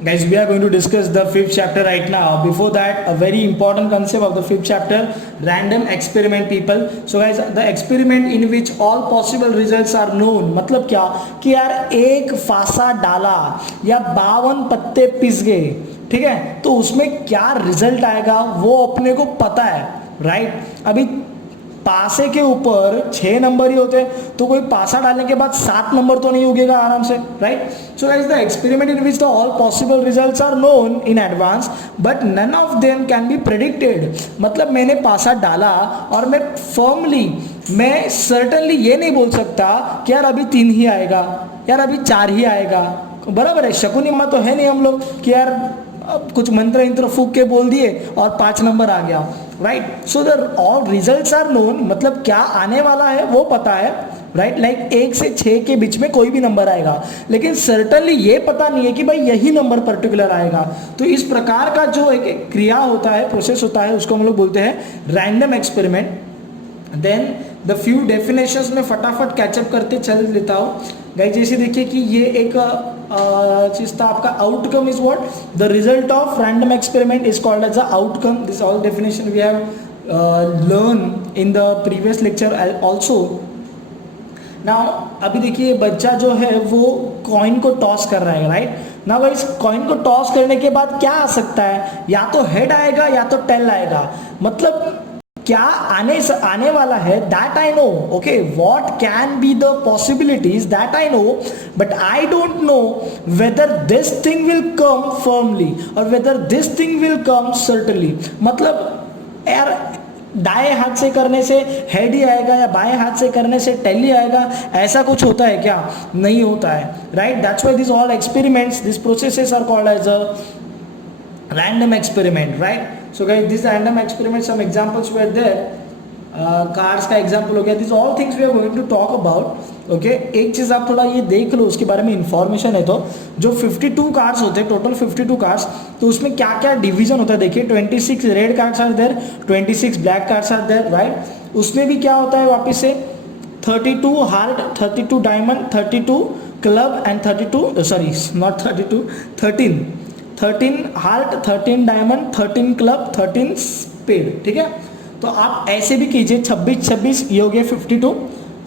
Guys, we are going to discuss the fifth chapter right now. Before that, a very important concept of the fifth chapter, random experiment people. So guys, the experiment in which all possible results are known. मतलब क्या कि यार एक fossa डाला या 52 पत्ते पिस गए, ठीक है, तो उसमें क्या रिजल्ट आएगा वो अपने को पता है, राइट। अभी पासे के ऊपर 6 नंबर ही होते हैं, तो कोई पासा डालने के बाद 7 नंबर तो नहीं उगेगा आराम से, right. So guys, the experiment in which the all possible results are known in advance but none of them can be predicted. मतलब मैंने पासा डाला और मैं सर्टनली ये नहीं बोल सकता कि यार अभी 3 ही आएगा, यार अभी 4 ही आएगा, बराबर है। शकुनिम्मा तो है नहीं हम लोग कि यार अब कुछ मंत्र इंत्र फूक के बोल दिए और 5 नंबर आ गया, right. So the all results are known, मतलब क्या आने वाला है वो पता है, राइट। लाइक 1 से 6 के बीच में कोई भी नंबर आएगा, लेकिन सर्टनली ये पता नहीं है कि भाई यही नंबर पर्टिकुलर आएगा। तो इस प्रकार का जो एक क्रिया होता है, प्रोसेस होता है, उसको हम लोग बोलते हैं random experiment. Then the few definitions में फटाफट कैचअप करते चल लेता हूँ गाइस। जैसे देखिए कि ये एक चीज था आपका, outcome is what the result of random experiment is called as a outcome. This all definition we have learn in the previous lecture also. Now अभी देखिए बच्चा जो है वो कॉइन को टॉस कर रहा है, राइट। नाउ गाइस, कॉइन को टॉस करने के बाद क्या आ सकता है, या तो हेड आएगा या तो टेल आएगा। मतलब क्या आने वाला है that I know, okay, what can be the possibilities that I know, but I don't know whether this thing will come firmly और whether this thing will come certainly. मतलब यार दाएं हाथ से करने से हेड ही आएगा या बाएं हाथ से करने से टेल ही आएगा, ऐसा कुछ होता है क्या? नहीं होता है, right. That's why this all experiments, this processes are called as a random experiment, right? So guys, this random experiment, some examples were there. Cards का एग्जाम्पल हो गया। This all things we are going to talk about, okay. एक चीज़ आप थोड़ा ये देख लो, उसके बारे में इंफॉर्मेशन है। तो जो 52 कार्ड्स होते हैं, टोटल 52 कार्ड्स, तो उसमें क्या क्या डिवीजन होता है देखिए। 26 red cards are there, 26 black cards are there, right. उसमें भी क्या होता है वापस से 32 heart, 32 diamond, 32 club and 32 sorry not 32 13 heart, 13 diamond, 13 club, 13 spade, ठीक है। तो आप ऐसे भी कीजिए 26 ये हो गया 52,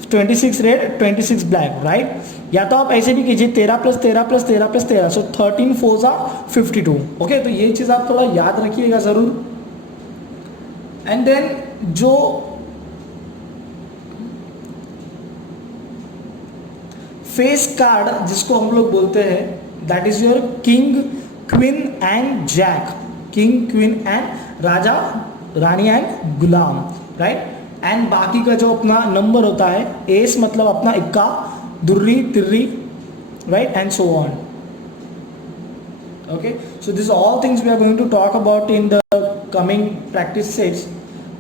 26 रेड, 26 ब्लैक, राइट। या तो आप ऐसे भी कीजिए 13 + 13 + 13 + 13, सो 13 4 52, ओके। तो ये चीज़ आप थोड़ा याद रखिएगा ज़रूर। एंड देन जो फेस कार्ड जिसको हम लोग बोलते हैं, that is your king, queen and jack, king, queen and राजा, रानी एंड गुलाम, राइट। एंड बाकी का जो अपना नंबर होता है, एस मतलब अपना इक्का, दुर्री, तिर्री, right, and so on, okay. So this all things we are going to talk about in the coming practice sets.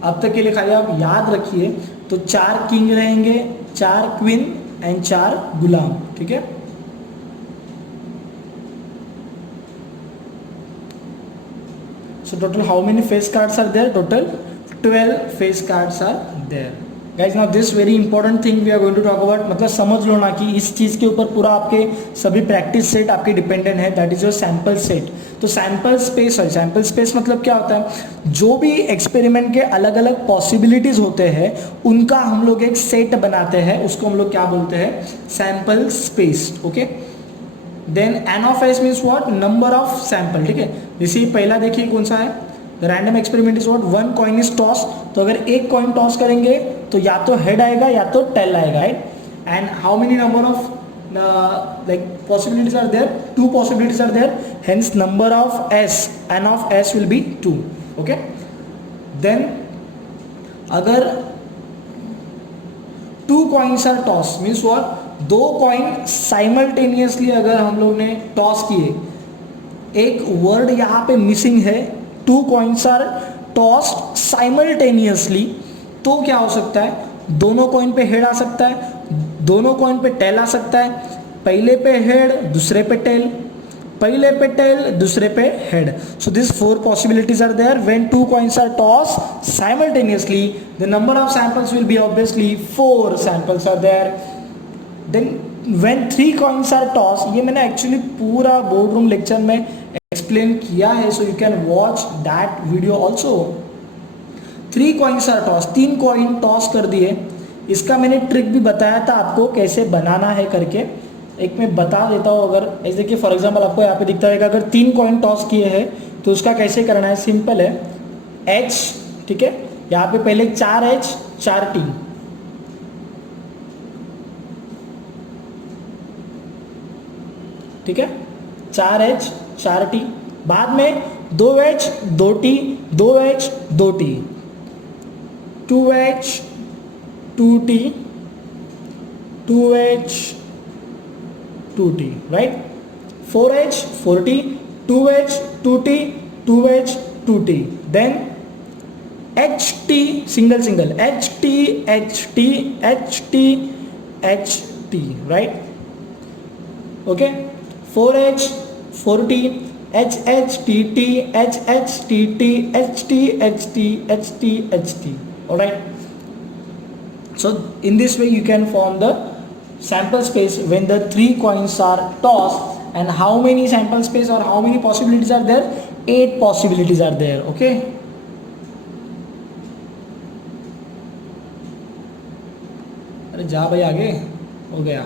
अब तक के लिए खाली आप याद रखिए, तो 4 किंग रहेंगे, 4 क्वीन एंड 4 गुलाम, ठीक है। So total how many face cards are there? Total 12 face cards are there. Guys, now this very important thing we are going to talk about, मतलब समझ लो ना कि इस चीज़ के ऊपर पूरा आपके सभी प्रैक्टिस सेट आपके डिपेंडेंट है, that is your sample set. तो सैम्पल स्पेस मतलब क्या होता है, जो भी एक्सपेरिमेंट के अलग अलग पॉसिबिलिटीज होते हैं उनका हम लोग एक सेट बनाते हैं, उसको हम लोग क्या बोलते हैं, sample space, okay. Then N of S means what, number of sample, ठीक है। जैसे पहला देखिए कौन सा है, random experiment is what, 1 coin is toss. तो अगर एक कॉइन टॉस करेंगे तो या तो हेड आएगा या तो टेल आएगा, right. And how many number of like possibilities are there, 2 possibilities are there, hence number of S, N of S will be 2, okay. Then अगर 2 coins are toss means what, 2 coin simultaneously अगर हम लोग ने toss किए, एक word यहाँ पे missing है, 2 कॉइन्स आर टॉस्ड साइमल्टेनियसली, तो क्या हो सकता है, दोनों कॉइन पे हेड आ सकता है, दोनों कॉइन पे टेल आ सकता है, पहले पे हेड दूसरे पे टेल, पहले पे टेल दूसरे पे head. So this 4 possibilities are there when 2 coins are tossed simultaneously, the number of samples will be obviously 4 samples are there. Then when 3 coins are toss, ये मैंने एक्चुअली पूरा बोर्ड रूम लेक्चर में explain किया है, so you can watch that video also. 3 coins are toss, 3 coin toss कर दिए, इसका मैंने ट्रिक भी बताया था आपको कैसे बनाना है करके, एक मैं बता देता हूँ। अगर ऐसे देखिए फॉर एग्जांपल आपको यहाँ पे दिखता रहेगा, अगर 3 कॉइन टॉस किए हैं तो उसका कैसे करना है, सिंपल है, एच, ठीक है, यहाँ पे पहले 4H 4T, ठीक है, 4H 4T, बाद में 2H 2T 2H 2T, 2H 2T 2H 2T, right, 4H 4T 2H 2T 2H 2T, then HT single HT HT HT HT, right, okay, 4H 4T HHTT HHTT HT HT HT HT, all right. So in this way you can form the sample space when the 3 coins are tossed. And how many sample space or how many possibilities are there? 8 possibilities are there, okay. अरे जा भाई आगे, हो गया,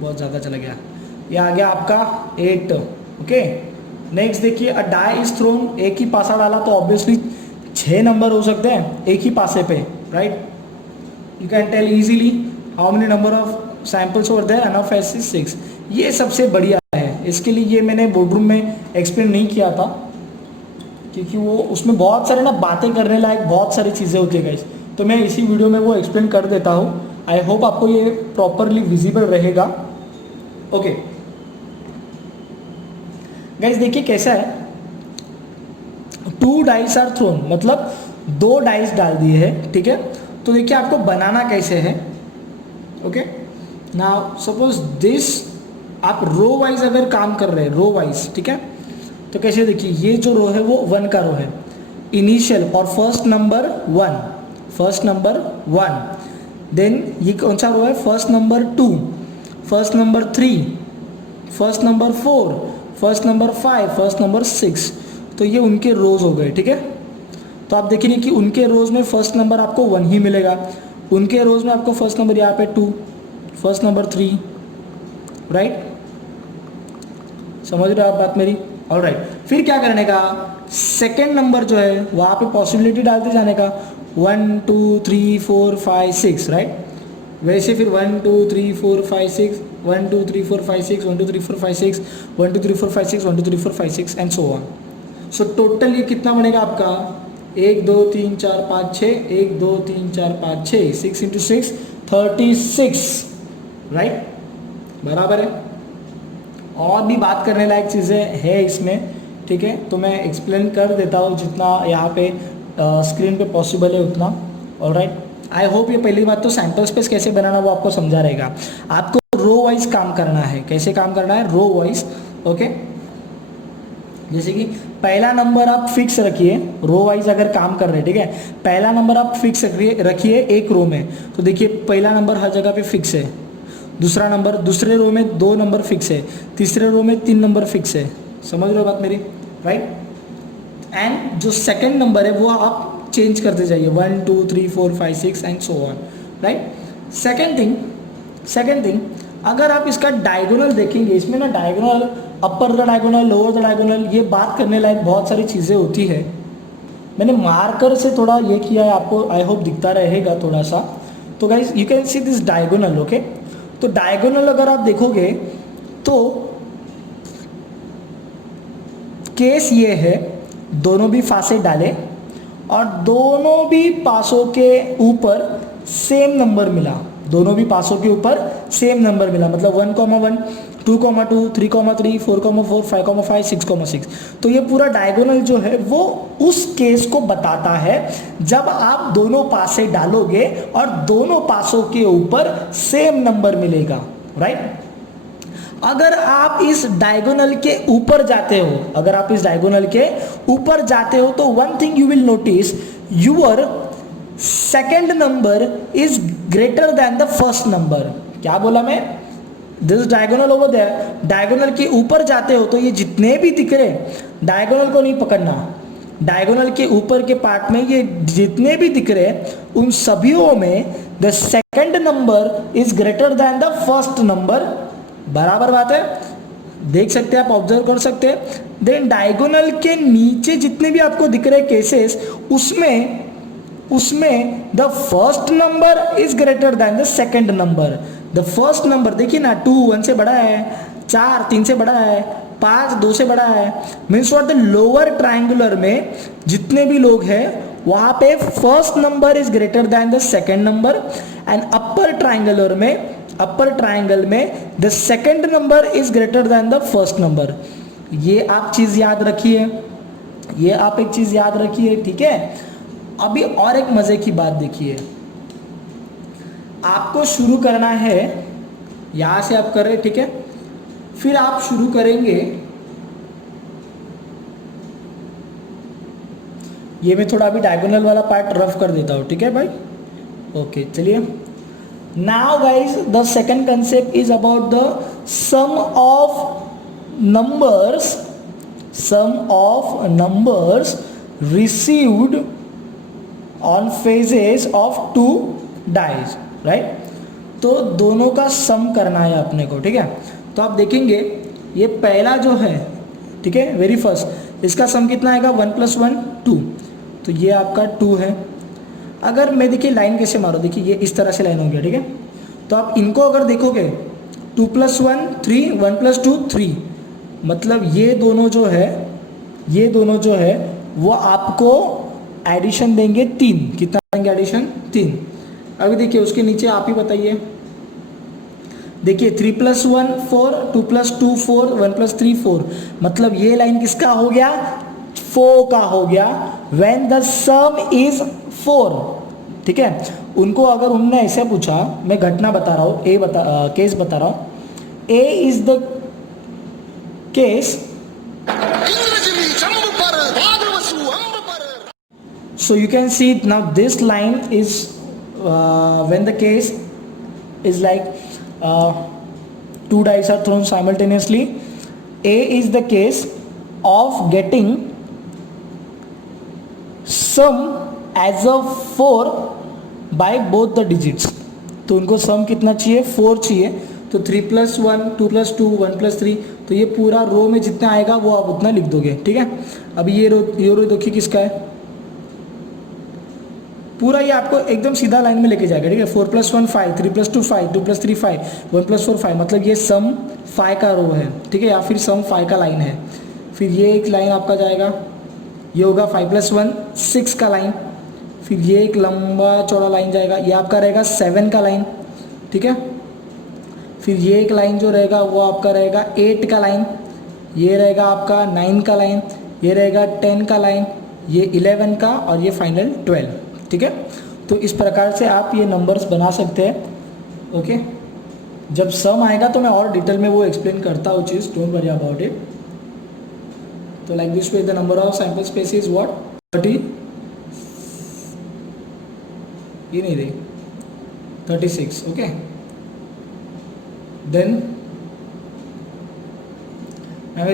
बहुत ज़्यादा चला गया, ये आ गया आपका 8, ओके। नेक्स्ट देखिए, अ डाई इज थ्रोन, एक ही पासा डाला तो ऑब्वियसली 6 नंबर हो सकते हैं एक ही पासे पे, right. You can tell easily how many number of samples over there, n of S is 6। ये सबसे बढ़िया है, इसके लिए ये मैंने बोर्ड रूम में एक्सप्लेन नहीं किया था क्योंकि वो उसमें बहुत सारे ना बातें करने लायक बहुत सारी चीज़ें होती है गाइस, तो मैं इसी वीडियो में वो एक्सप्लेन कर देता हूँ। आई होप आपको ये प्रॉपरली विजिबल रहेगा, ओके। गाइस देखिए कैसा है, 2 डाइस आर थ्रोन, मतलब 2 डाइस डाल दिए हैं, ठीक है। तो देखिए आपको बनाना कैसे है, ओके। नाउ सपोज दिस, आप रो वाइज अगर काम कर रहे हैं, रो वाइज, ठीक है, तो कैसे देखिए, ये जो रो है वो 1 का रो है, इनिशियल और first number 1, first number 1, then ये कौन सा रो है, first number 2, first number 3, first number 4, first number 5, first number 6, तो ये उनके रोज हो गए, ठीक है। तो आप देखेंगे कि उनके रोज में फर्स्ट नंबर आपको 1 ही मिलेगा, उनके रोज में आपको फर्स्ट नंबर यहाँ पे 2, फर्स्ट नंबर 3, राइट, समझ रहे हो आप बात मेरी, ऑलराइट। फिर क्या करने का, सेकेंड नंबर जो है वहाँ पे पॉसिबिलिटी डालते जाने का, 1 2 3 4 5 6, राइट। वैसे फिर 1 2 3 4 5 6, 1 2 3 4 5 6, 1 2 3 4 5 6, 1 2 3 4 5 6, 1 2 3 4 5 6 and so on. So total ये कितना बनेगा आपका, 1 2 3 4 5 6, 1 2 3 4 5 6, 6 इंटू 6 36, राइट, बराबर है। और भी बात करने लायक चीज़ें है इसमें, ठीक है, तो मैं एक्सप्लेन कर देता हूँ जितना यहाँ पे स्क्रीन पे पॉसिबल है उतना, ऑलराइट। आई होप ये पहली बात तो सैंपल स्पेस कैसे बनाना वो आपको समझा रहेगा। आपको रो वाइज काम करना है, कैसे काम करना है, रो वाइज, ओके। जैसे कि पहला नंबर आप फिक्स रखिए, रो वाइज अगर काम कर रहे हैं, ठीक है, पहला नंबर आप फिक्स रखिए एक रो में, तो देखिए पहला नंबर हर जगह पे फिक्स है, दूसरा नंबर, दूसरे रो में 2 नंबर फिक्स है, तीसरे रो में 3 नंबर फिक्स है, समझ रहे हो बात मेरी, राइट। एंड जो सेकंड नंबर है वो आप चेंज करते जाइए, 1 2 3 4 5 6 and so on, right. Second thing, अगर आप इसका डायगोनल देखेंगे, इसमें ना diagonal, upper the diagonal, lower the diagonal, ये बात करने लायक बहुत सारी चीज़ें होती है। मैंने मार्कर से थोड़ा ये किया है, आपको आई होप दिखता रहेगा थोड़ा सा। तो guys you can see this diagonal, okay. तो डायगोनल अगर आप देखोगे तो केस ये है, दोनों भी फासे डाले और दोनों भी पासों के ऊपर सेम नंबर मिला, दोनों भी पासों के ऊपर सेम नंबर मिला, मतलब 1, 1, 2, 2, 3, 3, 4, 4, 5, 5, 6, 6। तो ये पूरा डायगोनल जो है वो उस केस को बताता है जब आप दोनों पासे डालोगे और दोनों पासों के ऊपर सेम नंबर मिलेगा, राइट। अगर आप इस डायगोनल के ऊपर जाते हो, अगर आप इस डायगोनल के ऊपर जाते हो तो one thing you will notice, your second number is greater than the first number. क्या बोला मैं, this diagonal over there, diagonal के ऊपर जाते हो तो ये जितने भी दिख रहे, डायगोनल को नहीं पकड़ना, डायगोनल के ऊपर के पार्ट में ये जितने भी दिख रहे उन सभीयों में the second number is greater than the first number, बराबर बात है, देख सकते हैं आप, ऑब्जर्व कर सकते हैं। देन डायगोनल के नीचे जितने भी आपको दिख रहे केसेस, उसमें the first number is greater than the second number. The first number देखिए ना, 2 1 से बड़ा है, 4 3 से बड़ा है, 5 2 से बड़ा है, means what, the lower triangular में जितने भी लोग हैं वहां पे first number is greater than the second number, and upper triangle में the second number is greater than the first number. ये आप चीज याद रखिए, ये आप एक चीज याद रखिए, ठीक है। अभी और एक मजे की बात देखिए, आपको शुरू करना है, यहां से आप कर रहे, ठीक है, फिर आप शुरू करेंगे, ये मैं थोड़ा अभी डायगोनल वाला पार्ट रफ कर देता हूं, ठीक है भाई, ओके चलिए। Now guys the second concept is about the sum of numbers received on faces of 2 dies, right. तो दोनों का सम करना है अपने को, ठीक है। तो आप देखेंगे ये पहला जो है, ठीक है, वेरी फर्स्ट, इसका सम कितना आएगा, 1 + 1 2, तो ये आपका 2 है। अगर मैं देखिए लाइन कैसे मारो, देखिए ये इस तरह से लाइन हो गया, ठीक है। तो आप इनको अगर देखोगे 2 + 1 3, 1 + 2 3, मतलब ये दोनों जो है वो आपको एडिशन देंगे 3, कितना देंगे एडिशन 3। अभी देखिए उसके नीचे आप ही बताइए, देखिए 3 + 1 4, 2 + 2 4, 1 + 3 4, मतलब ये लाइन किसका हो गया, 4 का हो गया, व्हेन द सम इज 4, ठीक है। उनको अगर उनने ऐसे पूछा, मैं घटना बता रहा हूँ, केस बता रहा हूँ, A is the case, so you can see now this line is when the case is like 2 dice are thrown simultaneously, A is the case of getting sum as a 4 by both the digits। तो उनको सम कितना चाहिए, 4 चाहिए, तो 3 + 1 2 + 2 1 + 3, तो ये पूरा रो में जितना आएगा वो आप उतना लिख दोगे, ठीक है। अभी ये रो देखिए किसका है, पूरा ये आपको एकदम सीधा लाइन में लेके जाएगा, ठीक है। 4 + 1 5, 3 + 2 5, 2 + 3 5, 1 + 4 5, मतलब ये सम 5 का रो है, ठीक है, या फिर सम 5 का लाइन है। फिर ये एक लाइन आपका जाएगा, ये होगा 5 + 1 6 का लाइन, फिर ये एक लंबा चौड़ा लाइन जाएगा, ये आपका रहेगा 7 का लाइन, ठीक है। फिर ये एक लाइन जो रहेगा वो आपका रहेगा 8 का लाइन, ये रहेगा आपका 9 का लाइन, ये रहेगा 10 का लाइन, ये 11 का, और ये फाइनल 12, ठीक है। तो इस प्रकार से आप ये नंबर्स बना सकते हैं, ओके। जब सम आएगा तो मैं और डिटेल में वो एक्सप्लेन करता हूँ चीज़, डोंट वरी अबाउट इट। तो like this way the number of sample space is what, 30, ये नहीं रही 36, okay. Then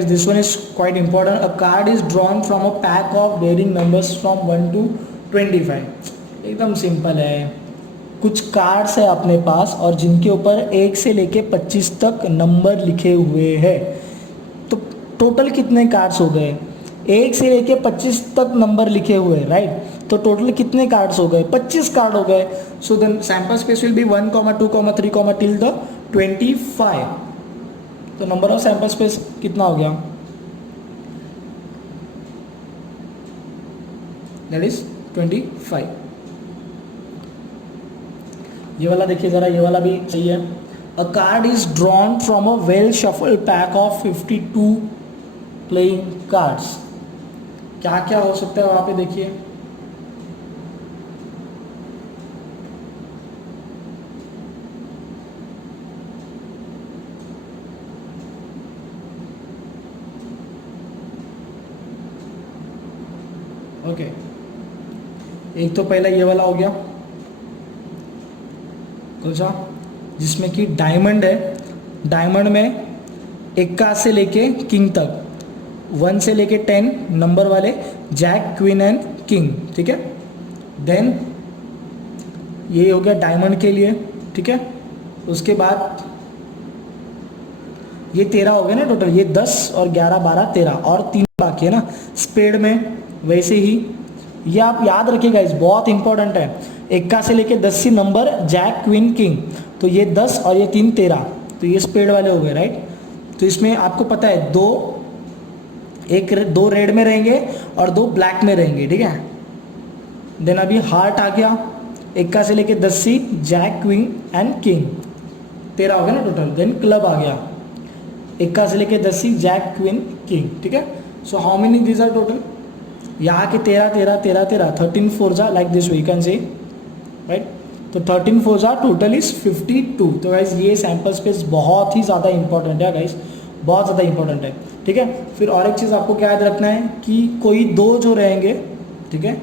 this one is quite important, a card is drawn from a pack of varying numbers from 1 to 25। एकदम simple है, कुछ cards है अपने पास और जिनके ऊपर 1 से लेके 25 तक नंबर लिखे हुए हैं। तो टोटल कितने कार्ड्स हो गए, 1 से लेके 25 तक नंबर लिखे हुए हैं, राइट। तो टोटल कितने कार्ड्स हो गए, 25 कार्ड हो गए। So then sample space will be 1, 2, 3, till the 25। तो नंबर ऑफ सैंपल स्पेस कितना हो गया, दैट इज 25। ये वाला देखिए जरा, ये वाला भी सही है। अ card is drawn from a well shuffle pack of 52 playing cards. क्या क्या हो सकता है वहां पे देखिए, ओके। एक तो पहला ये वाला हो गया, कौन सा, जिसमें कि डायमंड है, डायमंड में इक्का से लेके किंग तक, 1 से लेके 10 नंबर वाले जैक क्वीन एंड किंग, ठीक है। देन ये हो गया डायमंड के लिए, ठीक है। उसके बाद ये 13 हो गया ना टोटल, ये 10 और 11 12 13 और 3 बाकी है ना। स्पेड में वैसे ही, ये आप याद रखिएगा, इस बहुत इंपॉर्टेंट है। इक्का से लेके 10 सी नंबर जैक क्वीन किंग, तो ये 10 और ये 3 13, तो ये स्पेड वाले हो गए, राइट। तो इसमें आपको पता है दो रेड में रहेंगे और 2 ब्लैक में रहेंगे, ठीक है। देन अभी हार्ट आ गया, इक्का से लेके 10 सी जैक क्वीन एंड किंग, 13 हो गया ना टोटल। देन क्लब आ गया, इक्का से लेके 10 सी जैक क्वीन किंग, ठीक है। So how many these are total, यहाँ के 13 13 13 13, 13 4 जा like this we can say, right. तो 13 4 जा टोटल इज 52। तो गाइज ये सैम्पल स्पेस बहुत ही ज़्यादा इंपॉर्टेंट है गाइज, बहुत ज़्यादा इंपॉर्टेंट है, ठीक है। फिर और एक चीज़ आपको क्या याद रखना है कि कोई 2 जो रहेंगे, ठीक है,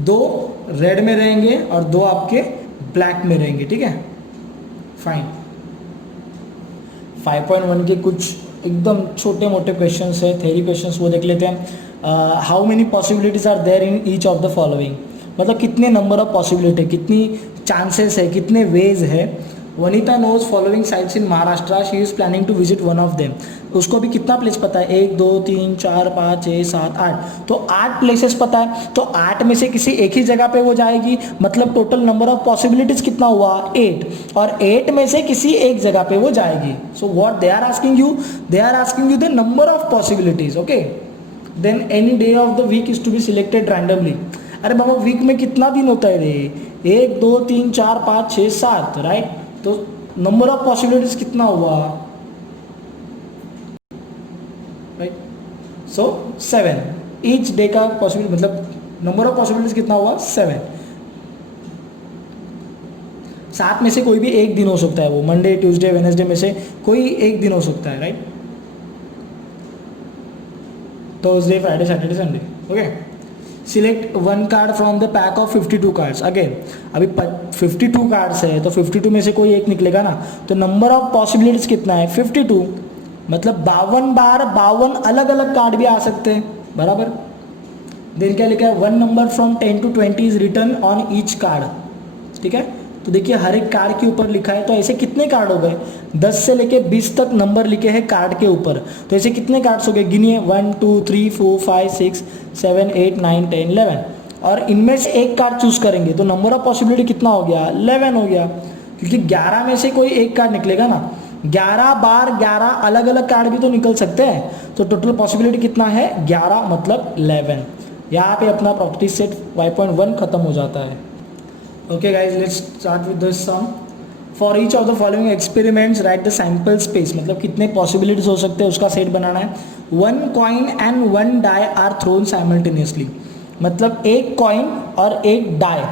2 रेड में रहेंगे और 2 आपके ब्लैक में रहेंगे, ठीक है। फाइन। 5.1 के कुछ एकदम छोटे मोटे क्वेश्चंस है, थ्योरी क्वेश्चंस, वो देख लेते हैं। How many possibilities are there in each of the following, मतलब कितने नंबर ऑफ पॉसिबिलिटी, कितनी चांसेस है, कितने वेज है। Vanita knows following sites in Maharashtra, she is planning to visit one of them. उसको भी कितना प्लेस पता है, 1 2 3 4 5 6 7 8, तो 8 प्लेसेस पता है। तो 8 में से किसी एक ही जगह पे वो जाएगी, मतलब टोटल नंबर ऑफ पॉसिबिलिटीज कितना हुआ 8, और 8 में से किसी एक जगह पे वो जाएगी। So what they are asking you, they are asking you the number of possibilities, okay. Then any day of the week is to be selected randomly. अरे बाबा वीक में कितना दिन होता है रे, 1 2 3 4 5 6 7, राइट। तो नंबर ऑफ पॉसिबिलिटीज कितना हुआ, राइट। सो 7 ईच डे का पॉसिबिलिटी, मतलब नंबर ऑफ पॉसिबिलिटीज कितना हुआ 7। 7 में से कोई भी एक दिन हो सकता है, वो मंडे ट्यूसडे वेडनेसडे में से कोई एक दिन हो सकता है, right. Thursday Friday Saturday Sunday, okay. Select 1 card from the pack of 52 cards. Again अभी 52 कार्ड्स है, तो 52 में से कोई एक निकलेगा ना। तो नंबर ऑफ पॉसिबिलिटीज कितना है 52, मतलब 52 बार 52 अलग अलग कार्ड भी आ सकते हैं, बराबर। देन क्या लिखा है, 1 number from 10 to 20 is return on each card, ठीक है। तो देखिए हर एक कार्ड के ऊपर लिखा है, तो ऐसे कितने कार्ड हो गए, 10 से लेके 20 तक नंबर लिखे हैं कार्ड के ऊपर। तो ऐसे कितने कार्ड्स हो गए, गिनिए, 1 2 3 4 5 6 7 8 9 10 11, और इनमें से एक कार्ड चूज करेंगे तो नंबर ऑफ पॉसिबिलिटी कितना हो गया 11 हो गया, क्योंकि 11 में से कोई एक कार्ड निकलेगा ना। 11 बार 11 अलग अलग कार्ड भी तो निकल सकते हैं, तो टोटल पॉसिबिलिटी कितना है 11, मतलब 11। यहाँ पे अपना प्रॉपर्टी सेट 5.1 खत्म हो जाता है। Okay guys, let's start with this sum. For each of the following experiments, write the sample space. मतलब कितने possibilities हो सकते हैं उसका सेट बनाना है। 1 coin and 1 die are thrown simultaneously. मतलब एक coin और एक die।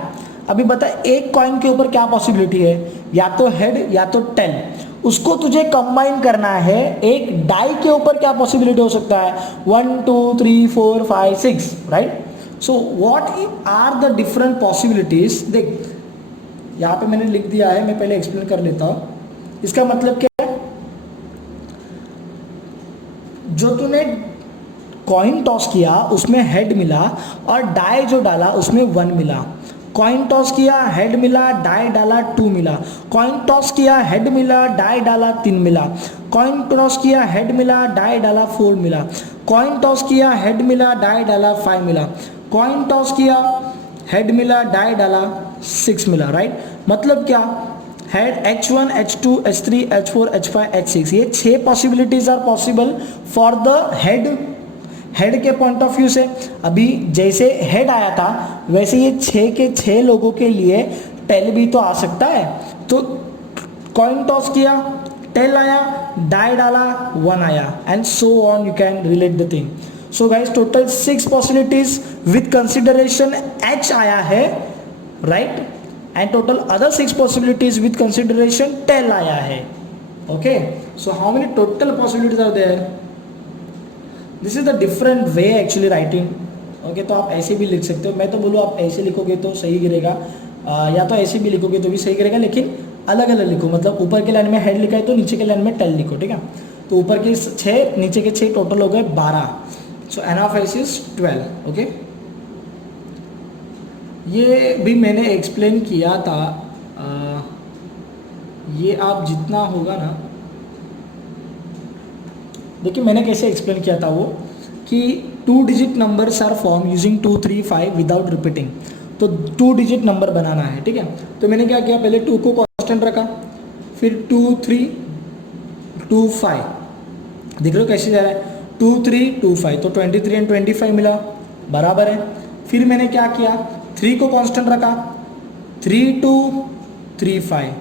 अभी बता एक coin के ऊपर क्या possibility है, या तो head या तो tail। उसको तुझे कंबाइन करना है, एक die के ऊपर क्या possibility हो सकता है 1 2 3 4 5 6, right. So what are the different possibilities, देख यहाँ पे मैंने लिख दिया है, मैं पहले एक्सप्लेन कर लेता हूँ। इसका मतलब क्या है, जो तूने कॉइन टॉस किया उसमें हेड मिला, और डाई जो डाला उसमें 1 मिला। कॉइन टॉस किया हेड मिला, डाई डाला 2 मिला। कॉइन टॉस किया हेड मिला, डाई डाला 3 मिला। कॉइन टॉस किया हेड मिला, डाई डाला 4 मिला। कॉइन टॉस किया हेड मिला, डाई डाला 5 मिला। कॉइन टॉस किया हेड मिला, डाई डाला 6 मिला, राइट। मतलब क्या, head H1 H2 H3 H4 H5 H6, ये 6 possibilities are possible for the head के पॉइंट ऑफ व्यू से। अभी जैसे हेड आया था वैसे ये 6 के 6 लोगों के लिए टेल भी तो आ सकता है। तो कॉइन टॉस किया टेल आया, डाई डाला 1 आया, and so on you can relate the thing. So guys total 6 possibilities with consideration H आया है, right, and total other 6 possibilities with consideration tail आया है, okay. So how many total possibilities are there, this is the different way actually writing, okay. तो आप ऐसे भी लिख सकते हो, मैं तो बोलूँ आप ऐसे लिखोगे तो सही गिरेगा, या तो ऐसे भी लिखोगे तो भी सही गिरेगा, लेकिन अलग अलग लिखो, मतलब ऊपर के लाइन में हेड लिखा है तो नीचे के लाइन में टेल लिखो, ठीक है। तो ऊपर के 6, नीचे के 6, टोटल हो गए 12। सो n of s is 12, okay. ये भी मैंने एक्सप्लेन किया था, ये आप जितना होगा ना, देखिए मैंने कैसे एक्सप्लेन किया था वो, कि 2 digit numbers are form using 2, 3, 5 without repeating. तो 2 डिजिट नंबर बनाना है, ठीक है। तो मैंने क्या किया, पहले 2 को कांस्टेंट रखा, फिर 2, 3, 2, 5, देख रहे हो कैसे जा रहा है, 2, 3, 2, 5, तो 23 एंड 25 मिला, बराबर है। फिर मैंने क्या किया, 3 को कांस्टेंट रखा, 3, 2, 3, 5,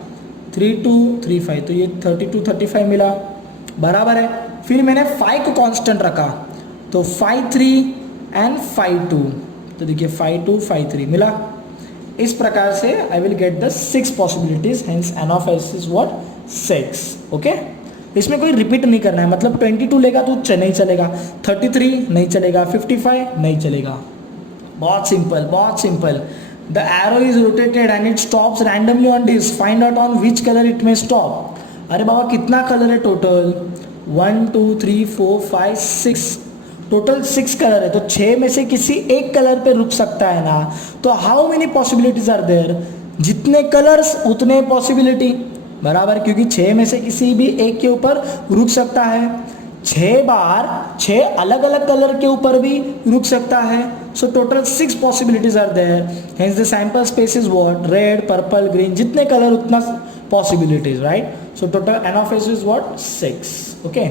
3, 2, 3, 5, तो ये 32, 35 मिला, बराबर है। फिर मैंने 5 को कांस्टेंट रखा, तो 5, 3 एंड 5, 2, तो देखिए 5, 2, 5, 3 मिला। इस प्रकार से I will get the 6 possibilities, hence n of s is what, 6, okay. इसमें कोई रिपीट नहीं करना है, मतलब 22 लेगा तो नहीं चलेगा, 33 नहीं चलेगा, 55 नहीं चलेगा। बहुत सिंपल, बहुत simple. The arrow is rotated and it stops randomly on disc, find out on which colour it में स्टॉप। अरे बाबा कितना कलर है टोटल, 1, 2, 3, 4, 5, 6, टोटल 6 कलर है, तो 6 में से किसी एक कलर पे रुक सकता है ना। तो how many possibilities are there, जितने कलर्स उतने पॉसिबिलिटी, बराबर, क्योंकि 6 में से किसी भी एक के ऊपर रुक सकता है, 6 बार 6 अलग अलग कलर के ऊपर भी रुक सकता है। So total 6 possibilities are there, hence the sample space is what, red, purple, green, जितने कलर उतना possibilities, right. So total n of s is what, 6, okay.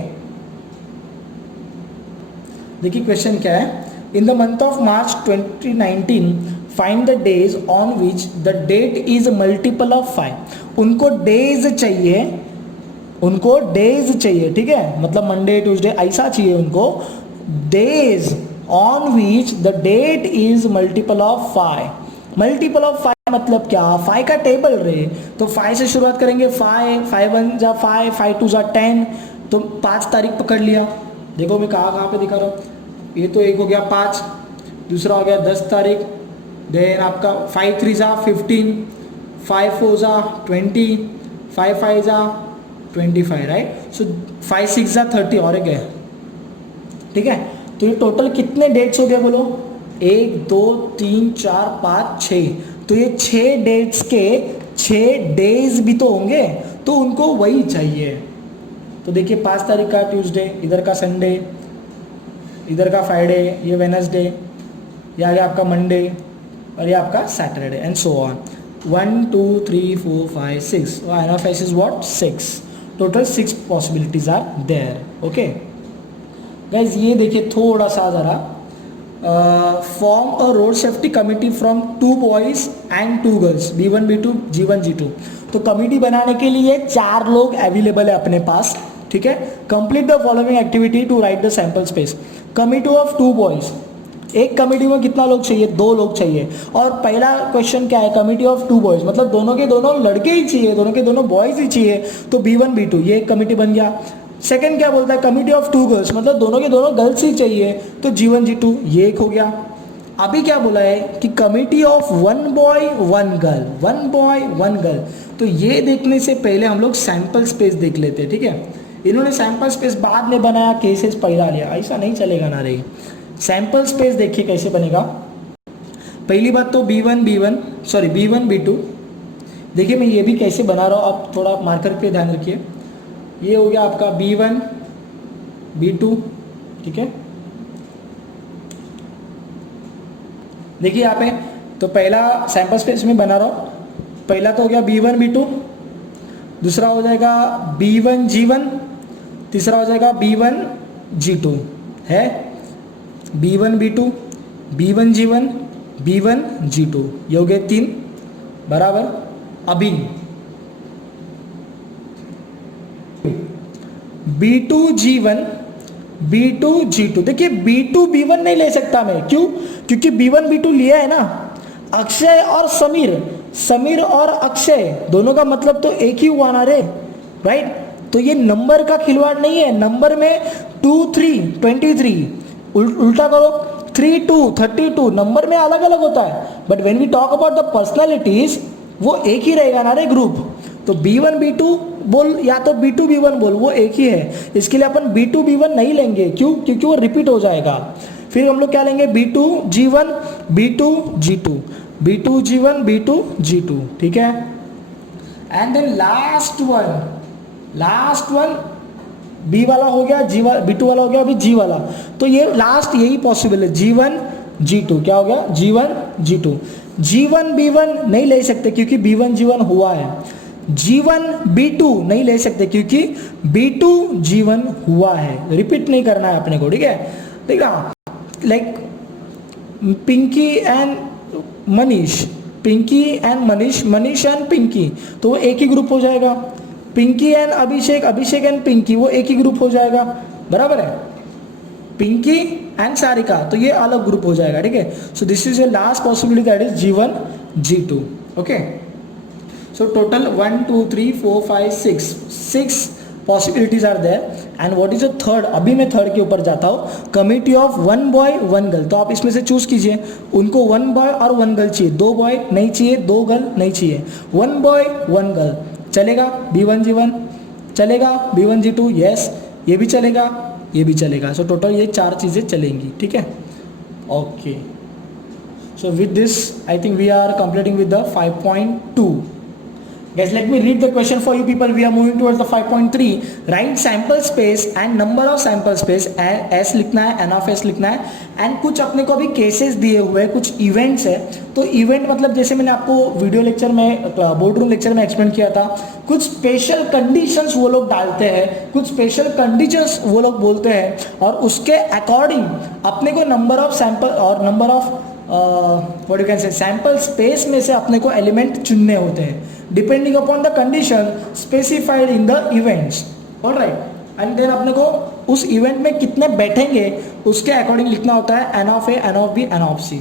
देखिए क्वेश्चन क्या है, in the month of March 2019 find the days on which the date is multiple of 5। उनको days चाहिए, उनको days चाहिए, ठीक है, मतलब मंडे, ट्यूसडे ऐसा चाहिए उनको, days on which the date is multiple of 5। Multiple of 5 मतलब क्या, 5 का टेबल रहे, तो 5 से शुरुआत करेंगे, 5, 5 1 जा 5, 5 2 जा 10, तो 5 तारीख पकड़ लिया। देखो मैं कहाँ पे दिखा रहा हूँ, ये तो एक हो गया 5, दूसरा हो गया 10 तारीख, देन आपका 5 3 जा 15, 5 4 जा 20, 5 5 जा 25, राइट। सो 5 6 जा 30 और एक है, ठीक है। तो ये टोटल कितने डेट्स हो गए बोलो, 1 2 3 4 5 6, तो ये 6 डेट्स के 6 डेज भी तो होंगे, तो उनको वही चाहिए। तो देखिए 5 तारीख का ट्यूसडे, इधर का संडे, इधर का फ्राइडे, ये वेनसडे, ये आ गया आपका मंडे, और ये आपका Saturday, and so on. 1 2 3 4 5 6, n of s is what, 6। Total 6 possibilities are there, okay guys. ये देखिए थोड़ा सा ज़रा, form a road safety committee from 2 boys and 2 girls, B1 B2 G1 G2। तो कमिटी बनाने के लिए 4 लोग अवेलेबल है अपने पास, ठीक है। Complete the following activity to write the sample space. Committee of 2 boys, एक कमिटी में कितना लोग चाहिए, 2 लोग चाहिए। और पहला क्वेश्चन क्या है, कमिटी ऑफ 2 बॉयज, मतलब दोनों के दोनों लड़के ही चाहिए, दोनों के दोनों बॉयज ही चाहिए, तो B1 B2 ये एक कमिटी बन गया। सेकंड क्या बोलता है, कमिटी ऑफ 2 गर्ल्स, मतलब दोनों के दोनों गर्ल्स ही चाहिए, तो G1 G2 ये एक हो गया। अभी क्या बोला है कि committee of 1 boy 1 girl, 1 boy 1 girl. तो ये देखने से पहले हम लोग सैंपल स्पेस देख लेते हैं, ठीक है। इन्होंने सैंपल स्पेस बाद में बनाया, केसेस पहला लिया, ऐसा नहीं चलेगा ना रे। सैंपल स्पेस देखिए कैसे बनेगा। पहली बात तो B1 B2, देखिए मैं ये भी कैसे बना रहा हूँ, आप थोड़ा मार्कर पे ध्यान रखिए। ये हो गया आपका B1 B2, ठीक है। देखिए यहाँ पे तो पहला सैंपल स्पेस में बना रहा हूँ, पहला तो हो गया B1 B2, दूसरा हो जाएगा B1 G1, तीसरा हो जाएगा B1 G2 है, B1 B2 B1 G1 B1 G2, ये हो गए 3, बराबर। अभी B2 G1 B2 G2, देखिए B2 B1 नहीं ले सकता मैं, क्यों, क्योंकि B1 B2 लिया है ना, अक्षय और समीर, समीर और अक्षय दोनों का मतलब तो एक ही हुआ ना रे, राइट। तो ये नंबर का खिलवाड़ नहीं है, नंबर में 2 3 23, उल्टा करो 3 2 32, नंबर में अलग अलग होता है, but when we talk about the personalities वो एक ही रहेगा ना रे ग्रुप। तो B1 B2 बोल या तो B2 B1 बोल, वो एक ही है। इसके लिए अपन B2 B1 नहीं लेंगे, क्यों? क्योंकि वो रिपीट हो जाएगा। फिर हम लोग क्या लेंगे? B2 G1 B2 G2 B2 G1 B2 G2, ठीक है। And then last one B वाला हो गया, जी वाला B2 वाला हो गया, अभी G वाला। तो ये लास्ट यही पॉसिबल है, G1 G2। क्या हो गया? G1 G2। G1 B1 नहीं ले सकते क्योंकि B1 G1 हुआ है। G1 B2 नहीं ले सकते क्योंकि B2 G1 हुआ है। रिपीट नहीं करना है अपने को, ठीक है। ठीक है, like Pinky and Manish, Manish and Pinky, तो वो एक ही ग्रुप हो जाएगा। पिंकी एंड अभिषेक एंड पिंकी, वो एक ही ग्रुप हो जाएगा, बराबर है। पिंकी एंड सारिका, तो ये अलग ग्रुप हो जाएगा, ठीक है। So this is your last possibility, that is G1 G2, okay. So total 1 2 3 4 5 6 possibilities are there. And what is the third? अभी मैं थर्ड के ऊपर जाता हूँ। कमिटी ऑफ 1 बॉय 1 गर्ल, तो आप इसमें से चूज कीजिए। उनको 1 बॉय और 1 गर्ल चाहिए, 2 बॉय नहीं चाहिए, 2 गर्ल नहीं चाहिए। 1 बॉय 1 गर्ल चलेगा, B1 G1 चलेगा, B1 G2 यस, ये भी चलेगा, ये भी चलेगा। सो टोटल ये 4 चीज़ें चलेंगी, ठीक है, okay. So with this I think we are completing with the 5.2. Guys, let me read the question for you people. We are moving towards the 5.3. Write sample space and number of sample space. S लिखना है, N of S लिखना है, and कुछ अपने को अभी cases दिए हुए हैं, कुछ इवेंट्स है। तो इवेंट मतलब जैसे मैंने आपको वीडियो लेक्चर में, बोर्ड रूम लेक्चर में एक्सप्लेन किया था, कुछ स्पेशल कंडीशंस वो लोग डालते हैं, कुछ स्पेशल कंडीशंस वो लोग बोलते हैं, और उसके अकॉर्डिंग अपने को नंबर ऑफ सैंपल और number of what you can say sample space में से अपने को एलिमेंट चुनने होते हैं, depending upon the condition specified in the events, alright. And then अपने को उस इवेंट में कितने बैठेंगे उसके अकॉर्डिंग लिखना होता है N of A, N of B, N of C।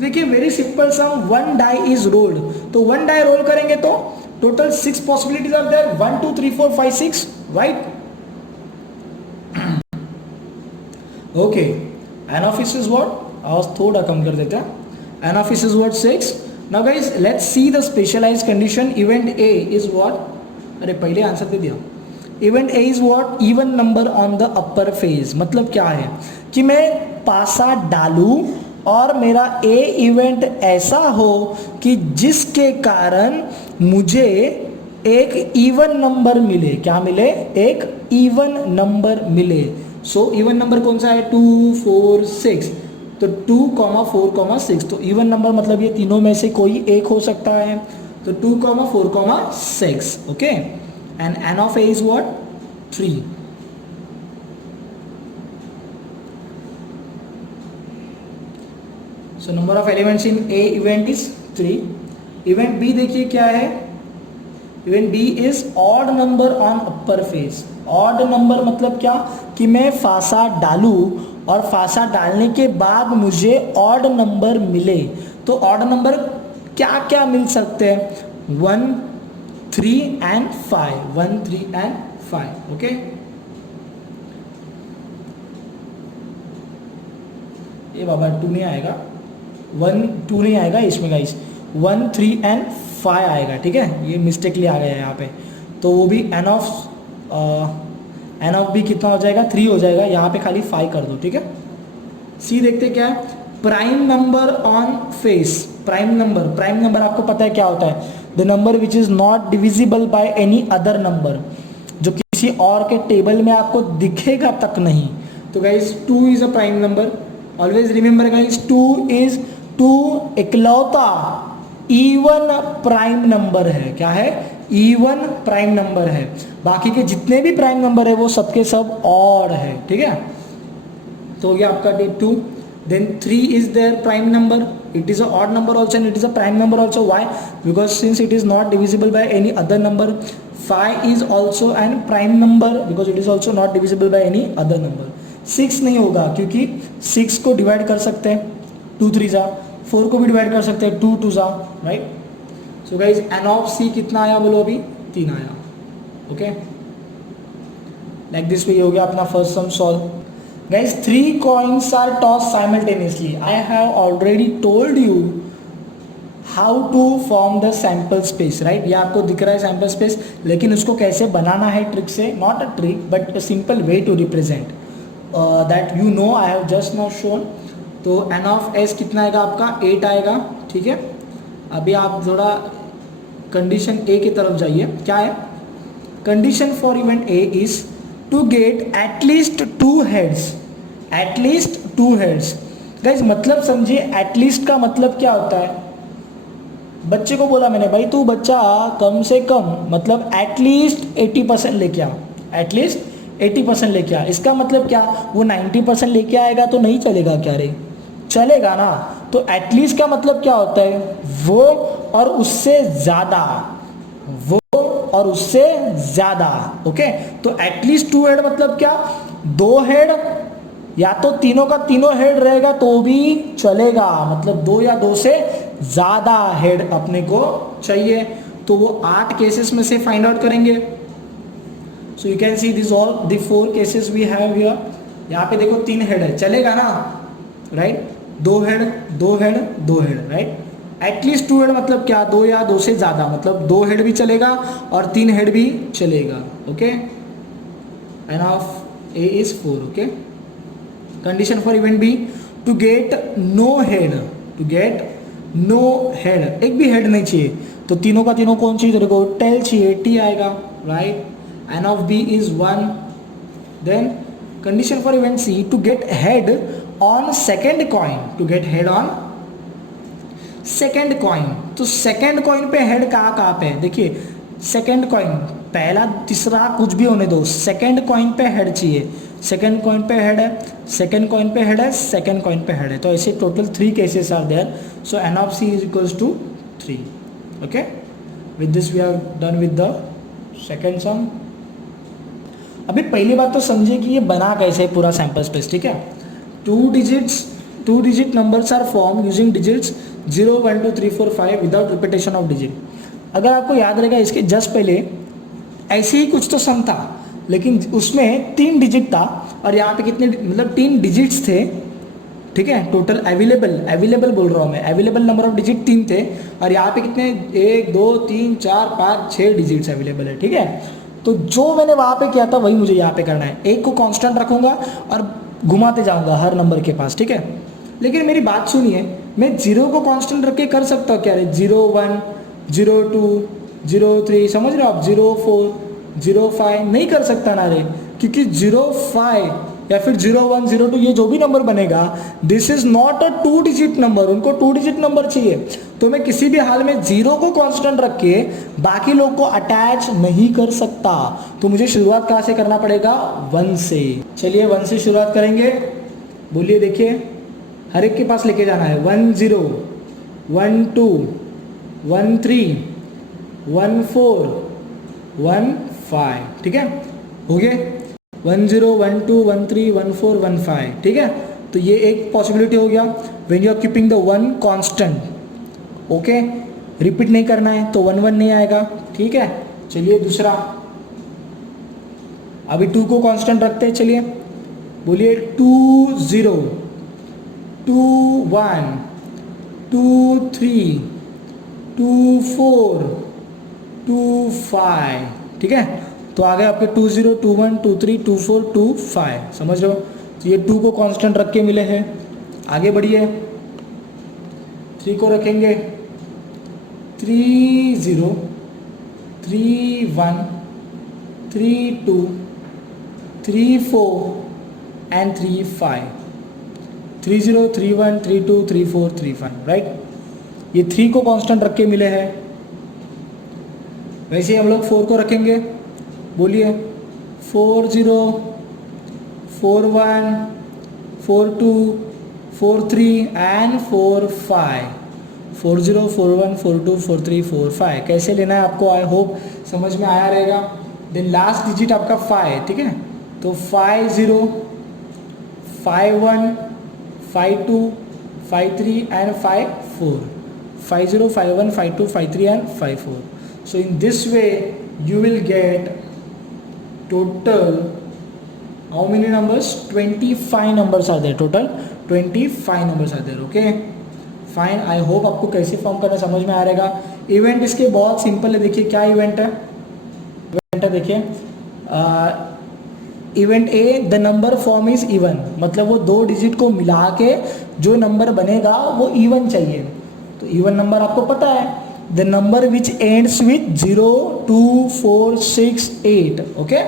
देखिए very simple sum, 1 die is rolled, तो 1 die रोल करेंगे तो total 6 possibilities are there, 1 2 3 4 5 6, right, okay. N of S is what, आवाज थोड़ा कम कर देते हैं, N of S is what 6। Now guys, let's see the specialized condition. Event A is what? अरे पहले आंसर दे दिया। Event A is what? Even number on the upper phase। मतलब क्या है कि मैं पासा डालूं और मेरा A इवेंट ऐसा हो कि जिसके कारण मुझे एक इवन नंबर मिले। क्या मिले? एक इवन नंबर मिले। सो इवन नंबर कौन सा है? 2 4 6, तो 2, 4, 6, तो इवन नंबर मतलब ये तीनों में से कोई एक हो सकता है, तो 2, 4, 6, okay. And N of A is what? 3। So number of elements in A event is 3। Event B देखिए क्या है, event B is odd number on upper phase. Odd number मतलब क्या कि मैं फासा डालूं और फासा डालने के बाद मुझे ऑड नंबर मिले। तो ऑड नंबर क्या क्या मिल सकते हैं? 1 3 एंड 5, 1 3 एंड 5, ओके। ये बाबा 2 नहीं आएगा, 1 2 नहीं आएगा इसमें गाइस, 1 3 एंड 5 आएगा, ठीक है। ये मिस्टेकली आ गया यहाँ पे, तो वो भी N of B कितना हो जाएगा? 3 हो जाएगा, यहाँ पे खाली 5 कर दो, ठीक है। C देखते क्या है? Prime number on face. Prime number आपको पता है क्या होता है? The number which is not divisible by any other number, जो किसी और के टेबल में आपको दिखेगा तक नहीं। तो guys 2 is a prime number, always remember guys, 2 is 2 इकलौता इवन प्राइम नंबर है। क्या है? इवन प्राइम नंबर है। बाकी के जितने भी प्राइम नंबर है वो सबके सब ऑड है, ठीक है। तो ये आपका 2। Then 3 is there prime number, it is a odd number also and it is a prime number also. Why? Because since it is not divisible by any other number. 5 is also an prime number because it is also not divisible by any other number. 6 नहीं होगा क्योंकि 6 को divide कर सकते हैं 2 3 जा, 4 को भी डिवाइड कर सकते हैं 2 2 जा, right. So guys N of C कितना आया बोलो? अभी 3 आया, ओके। लाइक दिस वे हो गया अपना first sum solve. Guys 3 coins are tossed simultaneously. I have already told you how to form the sample space, right. ये आपको दिख रहा है सैम्पल स्पेस, लेकिन उसको कैसे बनाना है ट्रिक से, not a trick but a simple way to represent that you know, I have just now shown. तो एन ऑफ एस कितना आएगा आपका 8 आएगा, ठीक है। अभी आप थोड़ा कंडीशन ए की तरफ जाइए, क्या है condition for event A is to get at least 2 heads, at least 2 heads. Guys मतलब समझिए, एटलीस्ट का मतलब क्या होता है, बच्चे को बोला मैंने भाई तू बच्चा कम से कम मतलब एटलीस्ट 80% लेके आ, एटलीस्ट 80% लेके आ। इसका मतलब क्या, वो 90% लेके आएगा तो नहीं चलेगा क्या रे, चलेगा ना। तो एटलीस्ट का मतलब क्या होता है, वो और उससे ज़्यादा, वो और उससे ज़्यादा, ओके। तो एटलीस्ट 2 हेड मतलब क्या, 2 हेड, या तो तीनों का तीनों हेड रहेगा तो भी चलेगा, मतलब 2 या 2 से ज़्यादा हेड अपने को चाहिए। तो वो 8 केसेस में से फाइंड आउट करेंगे। So you can see this all the 4 cases we have here. यहाँ पे देखो 3 हेड है, चलेगा ना, right. 2 head 2 head 2 head, right. At least 2 head मतलब क्या, 2 या 2 से ज़्यादा, मतलब 2 हेड भी चलेगा और 3 हेड भी चलेगा, okay. N of A is 4, okay. Condition for event B to get no head, to get no head, एक भी हेड नहीं चाहिए। तो तीनों का तीनों कौन चाहिए तेरे को, टेल चाहिए, टी आएगा, right. N of B is 1। Then condition for event C to get head on second coin, to get head on second coin. तो सेकेंड कॉइन पे हेड कहाँ कहाँ पे है, देखिए सेकेंड कॉइन, पहला तीसरा कुछ भी होने दो, सेकेंड कॉइन पे हेड चाहिए। सेकेंड कॉइन पे हेड है, सेकेंड कॉइन पे हेड है, सेकेंड कॉइन पे हेड है। तो ऐसे total 3 cases are there. So n of C is equals to 3, okay. With this we are done with the second sum. अभी पहली बात तो समझिए कि ये बना कैसे है पूरा सैंपल स्पेस, ठीक है। 2 digit numbers are form using digits 0, 1, 2, 3, 4, 5 without repetition of digit. अगर आपको याद रहेगा इसके जस्ट पहले ऐसे ही कुछ तो सम था, लेकिन उसमें 3 डिजिट था और यहाँ पे कितने मतलब 3 डिजिट्स थे, ठीक है। टोटल अवेलेबल बोल रहा हूँ मैं, अवेलेबल नंबर ऑफ डिजिट 3 थे और यहाँ पे कितने 1, 2, 3, 4, 5, 6 डिजिट्स अवेलेबल है, ठीक है। तो जो मैंने वहाँ पे किया था वही मुझे यहाँ पे करना है। एक को कांस्टेंट रखूँगा और घुमाते जाऊँगा हर नंबर के पास, ठीक है। लेकिन मेरी बात सुनिए, मैं 0 को कांस्टेंट रख के कर सकता हूँ क्या रे, 0, 1, 0, 2, 0, 3, समझ रहे हो आप, 0, 4, 0, 5 नहीं कर सकता ना रे, क्योंकि 0, 5 या फिर 0, 1, 0, 2 ये जो भी नंबर बनेगा this is not a 2 digit number, उनको 2 डिजिट नंबर चाहिए। तो मैं किसी भी हाल में 0 को कांस्टेंट रख के बाकी लोग को अटैच नहीं कर सकता। तो मुझे शुरुआत कहाँ से करना पड़ेगा, 1 से। चलिए 1 से शुरुआत करेंगे, बोलिए, देखिए हर एक के पास लेके जाना है। 1, 0, 1, 2, 1, 3, 1, 4, 1, 5, ठीक है, हो गए 1, 0, 1, 2, 1, 3, 1, 4, 1, 5, ठीक है। तो ये एक पॉसिबिलिटी हो गया, when you are keeping the 1 constant, okay. Repeat नहीं करना है तो 1, 1 नहीं आएगा, ठीक है। चलिए दूसरा, अभी 2 को कांस्टेंट रखते हैं, चलिए बोलिए 2, 0, 2, 1, 2, 3, 2, 4, 2, 5, ठीक है। तो आ गए आपके 2, 0, 2, 1, 2, 3, 2, 4, 2, 5, समझ लो। तो ये 2 को कांस्टेंट रख के मिले हैं। आगे बढ़िए, 3 को रखेंगे 3, 0, 3, 1, 3, 2, 3, 4 एंड 3, 5, 3, 0, 3, 1, 3, 2, 3, 4, 3, 5, राइट। ये 3 को कांस्टेंट रख के मिले हैं। वैसे ही हम लोग 4 को रखेंगे, बोलिए 4, 0, 4, 1, 4, 2, 4, 3 एंड 4, 5, 4, 0, 4, 1, 4, 2, 4, 3, 4, 5। कैसे लेना है आपको, आई होप समझ में आया रहेगा। देन लास्ट डिजिट आपका 5, ठीक है। तो 5, 0, 5, 1, 5, 2, 5, 3 and 5, 4, 5, 0, 5, 1, 5, 2, 5, 3 and 5, 4. So in this way you will get total how many numbers, 25 numbers are there, total 25 numbers are there, okay. Fine, I hope आपको कैसे फॉर्म करना समझ में आ रहेगा। इवेंट इसके बहुत सिंपल है, देखिए क्या इवेंट है, देखिए event A the number form is even, मतलब वो 2 डिजिट को मिला के जो नंबर बनेगा वो इवन चाहिए। तो इवन नंबर आपको पता है, the number which ends with 0 2 4 6 8, okay,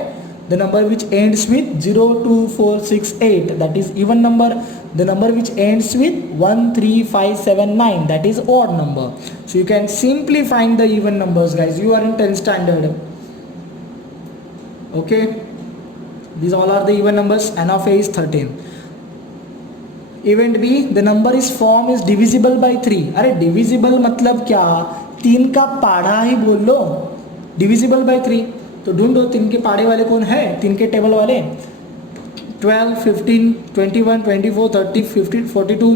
the number which ends with 0 2 4 6 8 that is even number, the number which ends with 1 3 5 7 9 that is odd number. So you can simply find the even numbers guys, you are in 10th standard, okay, these all are the even numbers, n of a is 13. Event B, the number is form is divisible by 3, अरे divisible मतलब क्या, 3 का पाढ़ा ही बोल लो, divisible by 3, तो ढूंढो 3 के पाढ़े वाले कौन है, 3 के टेबल वाले 12 15 21 24 30 50 42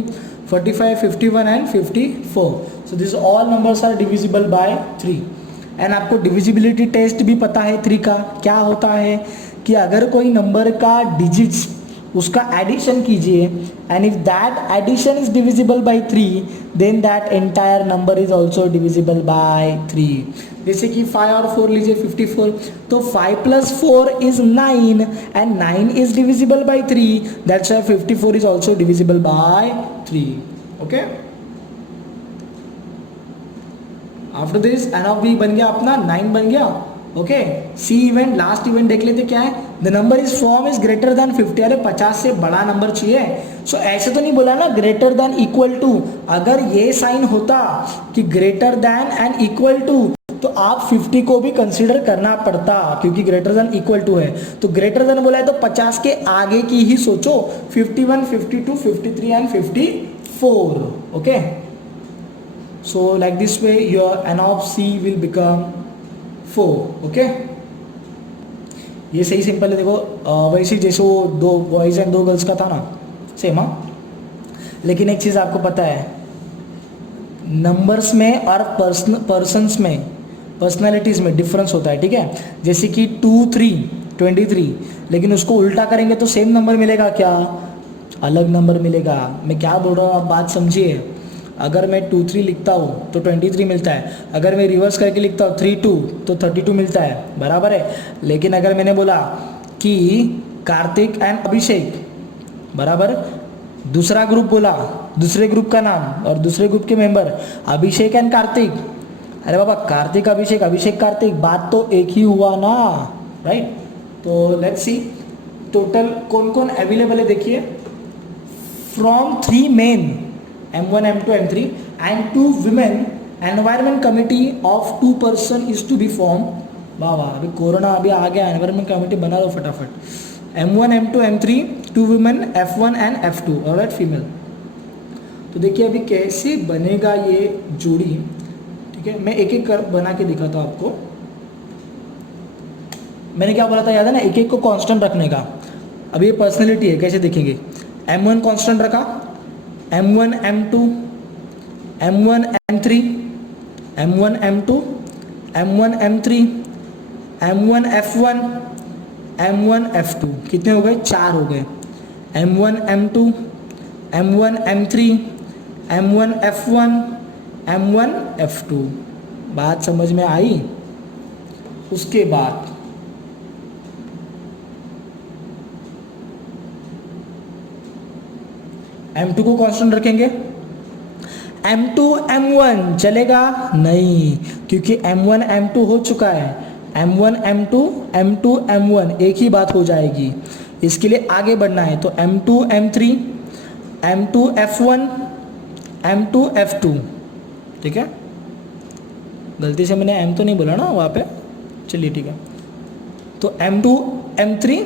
45 51 and 54, so these all numbers are divisible by 3। And आपको डिविजिबिलिटी टेस्ट भी पता है 3 का, क्या होता है कि अगर कोई नंबर का डिजिट्स उसका एडिशन कीजिए and if that addition is divisible by 3 then that entire number is also divisible by 3। जैसे कि 5 और 4 लीजिए 54, तो 5 + 4 is 9 and 9 is divisible by 3, that's why 54 is also divisible by 3, okay. After this n of B बन गया अपना 9 बन गया, okay. C event, last event देख लेते क्या है, the number is form is greater than 50, अरे 50 से बड़ा नंबर चाहिए। सो ऐसे तो नहीं बोला ना ग्रेटर देन इक्वल टू, अगर ये साइन होता कि greater than and equal to तो आप 50 को भी कंसीडर करना पड़ता क्योंकि ग्रेटर देन इक्वल टू है। तो ग्रेटर देन बोला है तो 50 के आगे की ही सोचो, 51 52 53 and 54, okay. So like this way your n of c will become 4, okay। ये सही सिंपल है, देखो वैसे जैसे वो 2 बॉयज एंड 2 गर्ल्स का था ना, सेम। हाँ, लेकिन एक चीज़ आपको पता है, नंबर्स में और पर्सन्स में, पर्सनैलिटीज़ में डिफरेंस होता है, ठीक है। जैसे कि 2 3 23, लेकिन उसको उल्टा करेंगे तो सेम नंबर मिलेगा क्या, अलग नंबर मिलेगा। मैं क्या बोल रहा हूँ आप बात समझिए। अगर मैं 2 3 लिखता हूँ तो 23 मिलता है, अगर मैं रिवर्स करके लिखता हूँ 3 2 तो 32 मिलता है, बराबर है। लेकिन अगर मैंने बोला कि कार्तिक एंड अभिषेक बराबर, दूसरा ग्रुप बोला, दूसरे ग्रुप का नाम और दूसरे ग्रुप के मेंबर अभिषेक एंड कार्तिक, अरे बाबा कार्तिक अभिषेक अभिषेक कार्तिक, बात तो एक ही हुआ ना, राइट। तो लेट्स सी टोटल कौन कौन अवेलेबल है, देखिए from 3 main M1 M2 M3 and 2 women, environment committee of 2 person is to be formed। वाह वाह, अभी कोरोना अभी आ गया, एनवायरमेंट कमेटी बना लो फटाफट। M1 M2 M3 2 women F1 and F2, alright, female. तो देखिए अभी कैसे बनेगा ये जोड़ी, ठीक है। मैं एक एक कर बना के दिखाता हूँ आपको। मैंने क्या बोला था याद है ना, एक एक को कांस्टेंट रखने का। अब ये पर्सनैलिटी है, कैसे देखेंगे, M1 कांस्टेंट रखा, M1 M2 M1 M3 M1 M2 M1 M3 M1 F1 M1 F2, कितने हो गए, 4 हो गए। M1 M2 M1 M3 M1 F1 M1 F2, बात समझ में आई। उसके बाद M2 को कांस्टेंट रखेंगे, M2 M1 चलेगा नहीं, क्योंकि M1 M2 हो चुका है। M1 M2 M2 M1 एक ही बात हो जाएगी। इसके लिए आगे बढ़ना है तो M2 M3 M2 F1 M2 F2, ठीक है। गलती से मैंने M तो नहीं बोला ना वहाँ पे, चलिए ठीक है। तो M2 M3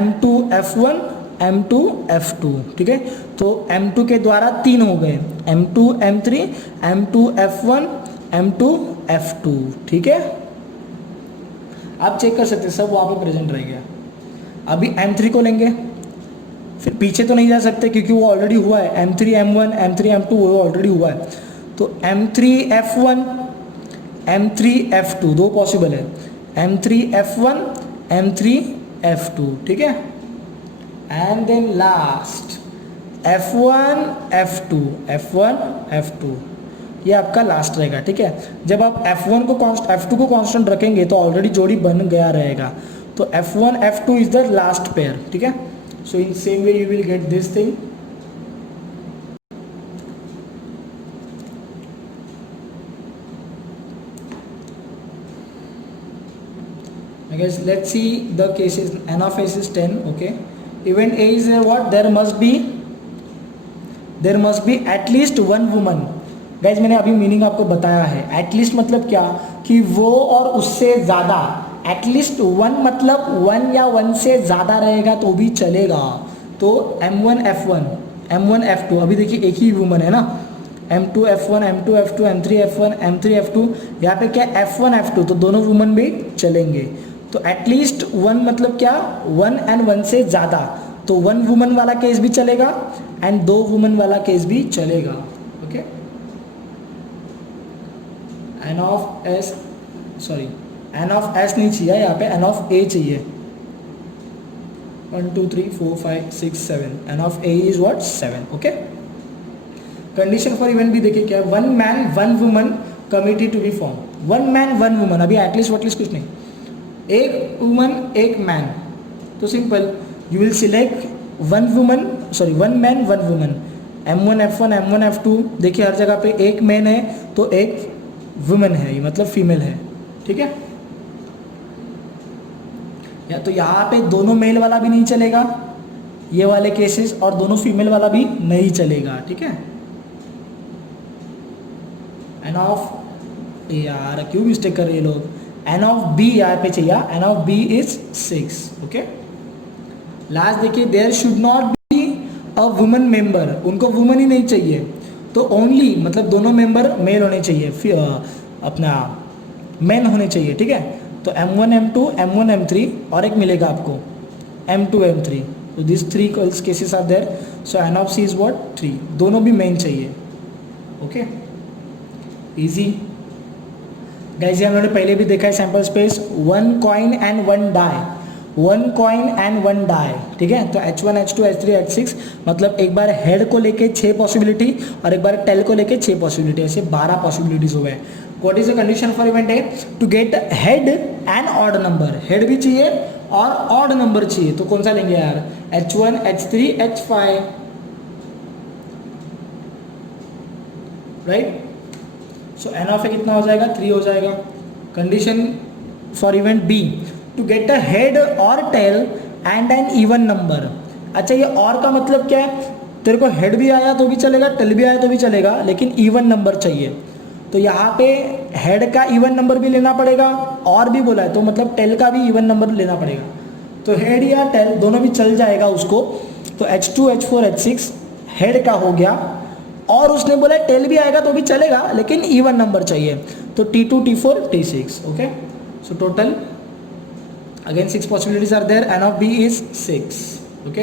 M2 F1 M2 F2, ठीक है। तो M2 के द्वारा 3 हो गए, M2 M3 M2 F1 M2 F2, ठीक है। आप चेक कर सकते हैं, सब वहाँ पे प्रेजेंट रह गया। अभी M3 को लेंगे, फिर पीछे तो नहीं जा सकते क्योंकि वो ऑलरेडी हुआ है। M3 M1 M3 M2 वो ऑलरेडी हुआ है। तो M3 F1 M3 F2 दो पॉसिबल है, M3 F1 M3 F2, ठीक है। And then last F1 F2 F1 F2 ये आपका लास्ट रहेगा, ठीक है। जब आप F1 को F2 को कांस्टेंट रखेंगे तो ऑलरेडी जोड़ी बन गया रहेगा, तो F1 F2 is the last pair, ठीक है। So in same way you will get this thing. Guys, let's see the cases. N of S is 10, okay. Event A is what? There must be at least one woman. Guys, मैंने अभी meaning आपको बताया है। at least मतलब क्या, कि वो और उससे ज़्यादा। at least one मतलब one या one से ज़्यादा रहेगा तो भी चलेगा। तो M1 F1 M1 F2, अभी देखिए एक ही वुमन है ना, M2 F1 M2 F2 M3 F1 M3 F2, यहाँ पे क्या F1 F2, तो दोनों वुमन भी चलेंगे। तो एटलीस्ट वन मतलब क्या, वन एंड वन से ज़्यादा, तो वन वुमन वाला केस भी चलेगा एंड दो वुमन वाला केस भी चलेगा, ओके। एन ऑफ एस नहीं चाहिए यहाँ पे, एन ऑफ ए चाहिए। 1 2 3 4 5 6 7, n of A is what 7, okay. Condition for event भी देखिए क्या है, one man one woman committee to be form. One man one woman, अभी एटलीस्ट वटलीस्ट कुछ नहीं, एक वुमन एक मैन, तो simple you will select one man one woman. M1 F1 M1 F2, देखिए हर जगह पे एक मैन है तो एक वुमन है, मतलब फीमेल है, ठीक है। या तो यहाँ पे दोनों मेल वाला भी नहीं चलेगा ये वाले केसेस, और दोनों फीमेल वाला भी नहीं चलेगा, ठीक है। एन ऑफ, यार क्यों मिस्टेक कर रहे हैं लोग, एन ऑफ बी यहाँ पे चाहिए, n of B is 6, okay. Last देखिए, there should not be a woman member, उनको वुमन ही नहीं चाहिए, तो ओनली मतलब दोनों मेंबर मेल होने चाहिए, अपना मेन होने चाहिए, ठीक है। तो M1 M2 M1 M3 और एक मिलेगा आपको M2 M3, तो this 3 cases are there, so n of C is what 3, दोनों भी मेन चाहिए, ओके। इजी गाइस, ये हम लोगों ने पहले भी देखा है sample space, one coin and one die, ठीक है। तो H1 H2 H3 H6 मतलब एक बार हेड को लेके 6 पॉसिबिलिटी और एक बार टेल को लेके 6 पॉसिबिलिटी, ऐसे 12 पॉसिबिलिटीज हो गए। What is the condition for event A, to get head and odd number, head भी चाहिए और ऑड नंबर चाहिए, तो कौन सा लेंगे यार, H1 H3 H5, right. So n of A कितना हो जाएगा, 3 हो जाएगा। Condition for event B, to get a head और tail and an even number. अच्छा, ये और का मतलब क्या है, तेरे को हेड भी आया तो भी चलेगा, टेल भी आया तो भी चलेगा, लेकिन इवन नंबर चाहिए। तो यहाँ पे हेड का इवन नंबर भी लेना पड़ेगा, और भी बोला है तो मतलब टेल का भी इवन नंबर लेना पड़ेगा। तो हेड या टेल दोनों भी चल जाएगा उसको। तो H2 H4 H6 हेड का हो गया, और उसने बोला टेल भी आएगा तो भी चलेगा, लेकिन इवन नंबर चाहिए, तो T2 T4 T6, okay. So total again 6 possibilities are there, n of B is 6, okay.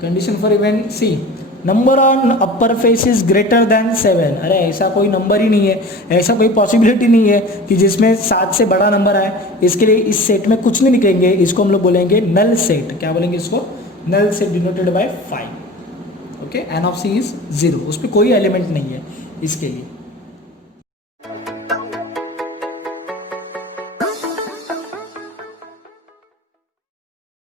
Condition for event C, number on upper face is greater than 7। अरे ऐसा कोई नंबर ही नहीं है, ऐसा कोई पॉसिबिलिटी नहीं है कि जिसमें 7 से बड़ा नंबर आए। इसके लिए इस सेट में कुछ नहीं निकलेंगे, इसको हम लोग बोलेंगे नल सेट। क्या बोलेंगे इसको, null set denoted by 5, okay. N of C is 0, उस पर कोई एलिमेंट नहीं है इसके लिए।